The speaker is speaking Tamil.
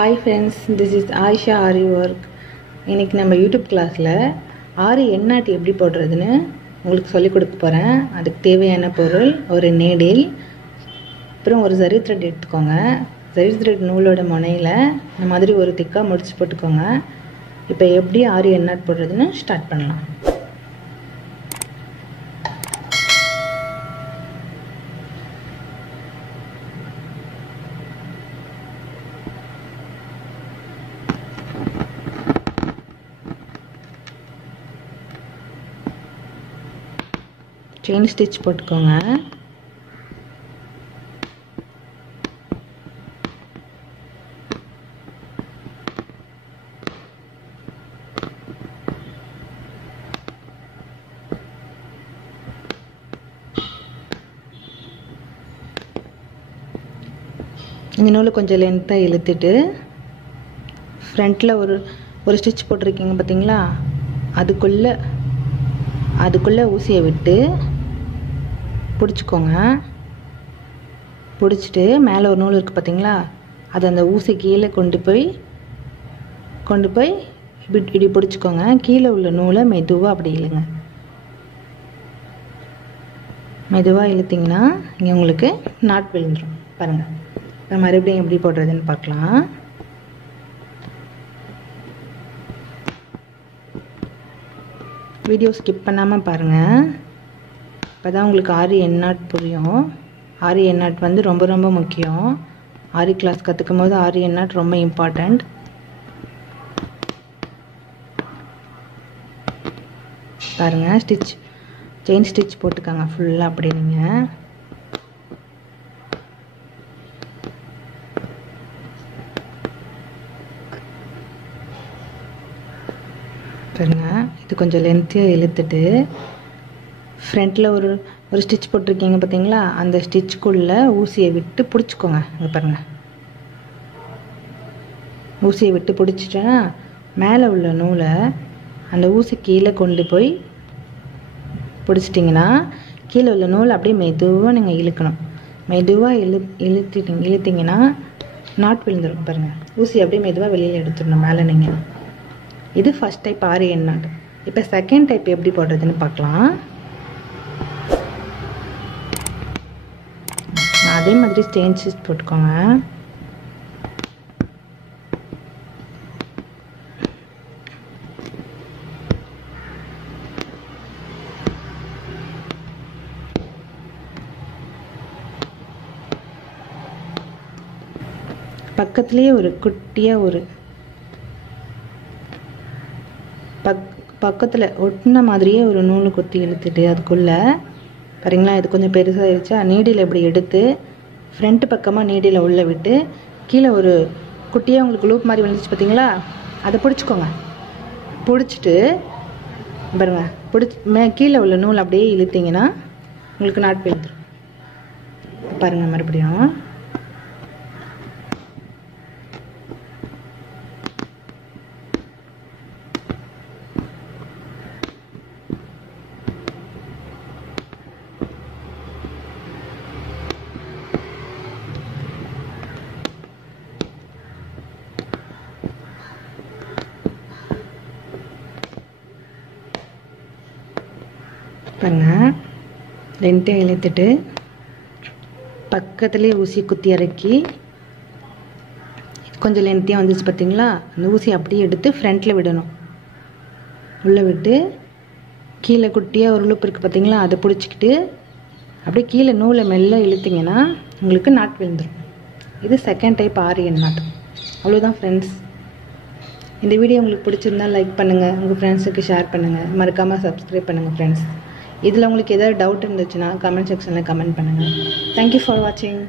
Hi friends, this is Ayesha Aari work. இன்னைக்கு நம்ம யூடியூப் கிளாஸில் ஆரி எண்ணாட்டி எப்படி போடுறதுன்னு உங்களுக்கு சொல்லிக் கொடுக்க போகிறேன். அதுக்கு தேவையான பொருள் ஒரு நீடில், அப்புறம் ஒரு ஜரி த்ரெட் எடுத்துக்கோங்க. ஜரி த்ரெட் நூலோட முனையில் இந்த மாதிரி ஒரு திக்காக முடிச்சு போட்டுக்கோங்க. இப்போ எப்படி ஆரி எண்ணாட் போடுறதுன்னு ஸ்டார்ட் பண்ணலாம். செயின் ஸ்டிச் போட்டுக்கோங்க. இந்த நூலை கொஞ்சம் லென்த்தாக இழுத்துட்டு ஃப்ரண்ட்டில் ஒரு ஸ்டிச் போட்டிருக்கீங்க பார்த்தீங்களா, அதுக்குள்ளே ஊசியை விட்டு பிடிச்சிக்கோங்க. பிடிச்சிட்டு மேலே ஒரு நூல் இருக்குது பார்த்தீங்களா, அது அந்த ஊசி கீழே கொண்டு போய் இப்படி பிடிச்சிக்கோங்க. கீழே உள்ள நூலை மெதுவாக அப்படி இழுங்க. மெதுவாக இழுத்திங்கன்னா இங்கே உங்களுக்கு நாட் விழுந்துடும். பாருங்கள், நான் மறுபடியும் எப்படி போடுறதுன்னு பார்க்கலாம். வீடியோ ஸ்கிப் பண்ணாமல் பாருங்கள், அப்போ தான் உங்களுக்கு ஆரி எண்ணாட் புரியும். ஆரி எண்ணாட் வந்து ரொம்ப ரொம்ப முக்கியம். ஆரி கிளாஸ் கற்றுக்கும் போது ஆரி எண்ணாட் ரொம்ப இம்பார்ட்டண்ட். பாருங்கள், செயின் ஸ்டிச் போட்டுக்காங்க ஃபுல்லாக. அப்படி நீங்கள் பாருங்க, இது கொஞ்சம் லென்த்தியாக இழுத்துட்டு ஃப்ரண்ட்டில் ஒரு ஸ்டிச் போட்டிருக்கீங்க பார்த்தீங்களா, அந்த ஸ்டிச்சுக்குள்ளே ஊசியை விட்டு பிடிச்சிக்கோங்க. இங்கே பாருங்கள், ஊசியை விட்டு பிடிச்சிட்டேன்னா மேலே உள்ள நூலை அந்த ஊசி கீழே கொண்டு போய் பிடிச்சிட்டிங்கன்னா கீழே உள்ள நூல் அப்படியே மெதுவாக நீங்கள் இழுக்கணும். மெதுவாக இழுத்திங்கன்னா நாட் விழுந்துடும். பாருங்கள், ஊசி அப்படியே மெதுவாக வெளியில் எடுத்துடணும் மேலே. நீங்கள் இது ஃபர்ஸ்ட் டைப் ஆரி எண்ணாட். இப்போ செகண்ட் டைப் எப்படி போடுறதுன்னு பார்க்கலாம். அதே மாதிரி செயின் ஸ்டிச் போட்டுக்கோங்க. பக்கத்துலேயே ஒரு குட்டியாக பக்கத்தில் ஒட்டின மாதிரியே ஒரு நூல் குத்தி இழுத்துட்டு அதுக்குள்ளே பாருங்களா, இது கொஞ்சம் பெருசாகிடுச்சா, நீடில் இப்படி எடுத்து ஃப்ரண்ட் பக்கமாக நீடில் உள்ளே விட்டு கீழே ஒரு குட்டியாக உங்களுக்கு லூப் மாதிரி வந்துச்சு பார்த்தீங்களா, அதை பிடிச்சிக்கோங்க. பிடிச்சிட்டு பாருங்க, கீழே உள்ள நூல் அப்படியே இழுத்திங்கன்னா உங்களுக்கு நாட் விழுந்துடும். பாருங்கள், மறுபடியும் பாருங்கள், லென்த்தாக இழுத்துட்டு பக்கத்துலேயே ஊசி குத்தி இறக்கி கொஞ்சம் லென்த்தியாக வந்துச்சு பார்த்தீங்களா, அந்த ஊசி அப்படியே எடுத்து ஃப்ரண்ட்டில் விடணும். உள்ளே விட்டு கீழே குட்டியாக ஒரு லூப் இருக்குது பார்த்தீங்களா, அதை பிடிச்சிக்கிட்டு அப்படியே கீழே நூலை மெல்ல இழுத்திங்கன்னா உங்களுக்கு நாட் விழுந்துடும். இது செகண்ட் டைப் ஆரி எண்ணாட். அவ்வளோதான் ஃப்ரெண்ட்ஸ். இந்த வீடியோ உங்களுக்கு பிடிச்சிருந்தா லைக் பண்ணுங்கள், உங்கள் ஃப்ரெண்ட்ஸுக்கு ஷேர் பண்ணுங்கள், மறக்காமல் சப்ஸ்கிரைப் பண்ணுங்கள் ஃப்ரெண்ட்ஸ். இதில் உங்களுக்கு ஏதாவது டவுட் இருந்துச்சுன்னா கமெண்ட் செக்ஷனில் கமெண்ட் பண்ணுங்கள். தேங்க்யூ ஃபார் வாட்சிங்.